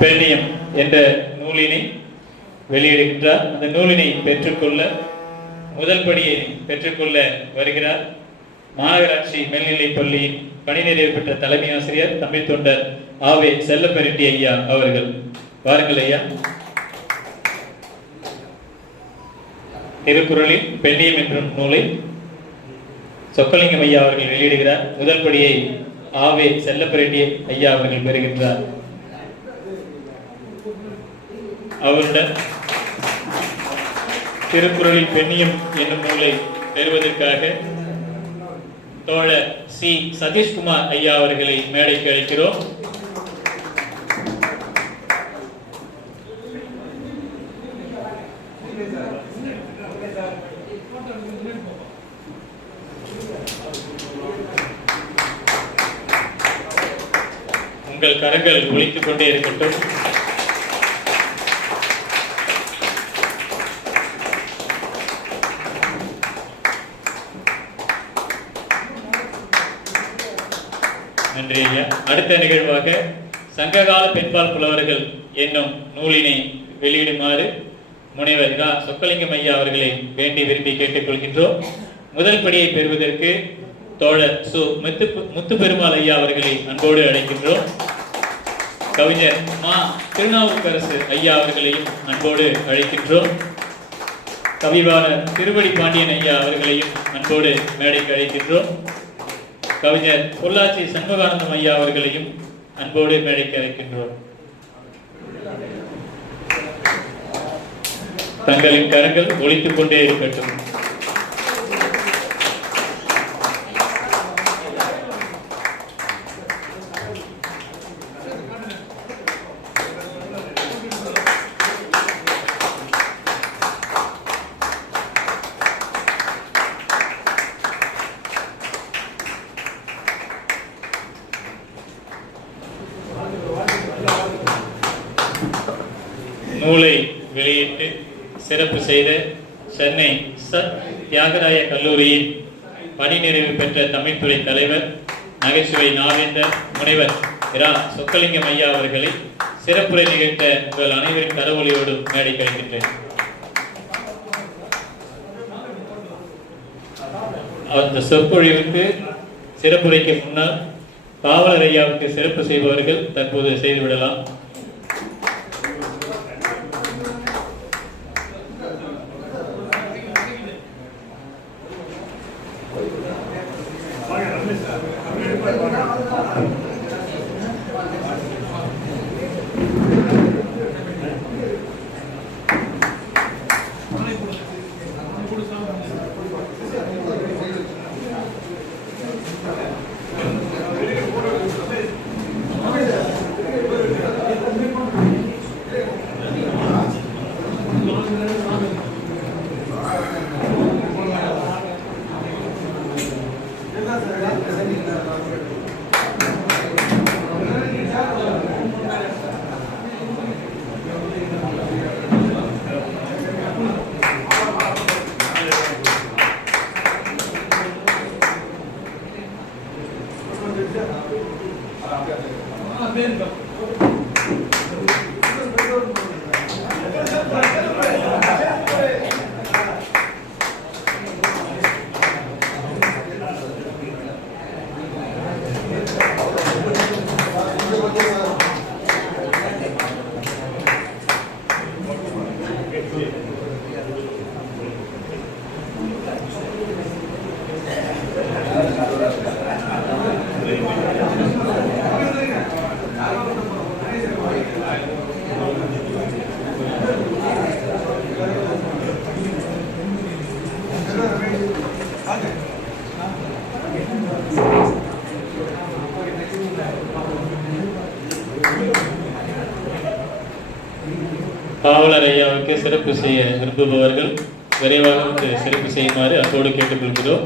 பெண்ணியம் என்ற நூலினை வெளியிடுகின்றார். அந்த நூலினை பெற்றுக்கொள்ள முதல் படியை பெற்றுக்கொள்ள வருகிறார். மாநகராட்சி மேல்நிலைப் பள்ளியின் பணி நிறைவு பெற்ற தலைமை ஆசிரியர் தமிழ் தொண்டர் ஆவே செல்லப்பெருட்டி ஐயா அவர்கள். வாருங்கள் ஐயா. திருக்குறளில் பெண்ணியம் என்ற நூலை சொக்கலிங்கம் ஐயா அவர்கள் வெளியிடுகிறார். முதல் படியை ஆவே செல்லப்பெருட்டி ஐயா அவர்கள் பெறுகின்றார். அவருடன் திருக்குறளில் பெண்ணியம் என்னும் நூலை பெறுவதற்காக தோழர் சி சதீஷ்குமார் ஐயா அவர்களை மேடைக்கு அழைக்கிறோம். உங்கள் கரங்கள் ஒலித்துக் கொண்டே இருக்கட்டும். நன்றி ஐயா. அடுத்த நிகழ்வாக சங்ககால பெண்பால் புலவர்கள் என்னும் நூலினை வெளியிடுமாறு முனைவர் சொக்கலிங்கம் ஐயா அவர்களை வேண்டி விரும்பி கேட்டுக்கொள்கின்றோம். முதல் படியை பெறுவதற்கு தோழர் சு முத்து பெருமாள் ஐயா அவர்களை அன்போடு அழைக்கின்றோம். கவிஞர் மா திருநாவுக்கரசு ஐயா அவர்களையும் அன்போடு அழைக்கின்றோம். கவிவாளர் திருவடி பாண்டியன் ஐயா அவர்களையும் அன்போடு மேடைக்கு அழைக்கின்றோம். கவிஞர் பொள்ளாச்சி சண்முகானந்தம் ஐயா அவர்களையும் அன்போடு மேடைக்கு அழைக்கின்றோம். தங்களின் கரங்கள் ஒலித்துக் கொண்டே இருக்கட்டும். நூலை வெளியிட்டு சிறப்பு செய்த சென்னை தியாகராய கல்லூரியின் பணி நிறைவு பெற்ற தமிழ்துறை தலைவர் நகைச்சுவை நாவேந்தர் முனைவர் சொக்கலிங்கம் ஐயா அவர்களை சிறப்புரை நிகழ்த்த உங்கள் அனைவரின் கரவொலியோடு மேடை கழிக்கின்றேன். அந்த சொற்பொழிவுக்கு சிறப்புரைக்கு முன்னால் காவலர் ஐயாவுக்கு சிறப்பு செய்பவர்கள் தற்போது செய்துவிடலாம். காவலர் ஐயாவுக்கு சிறப்பு செய்ய விரும்புபவர்கள் விரைவாக சிறப்பு செய்யுமாறு அத்தோடு கேட்டுக்கொள்கிறோம்.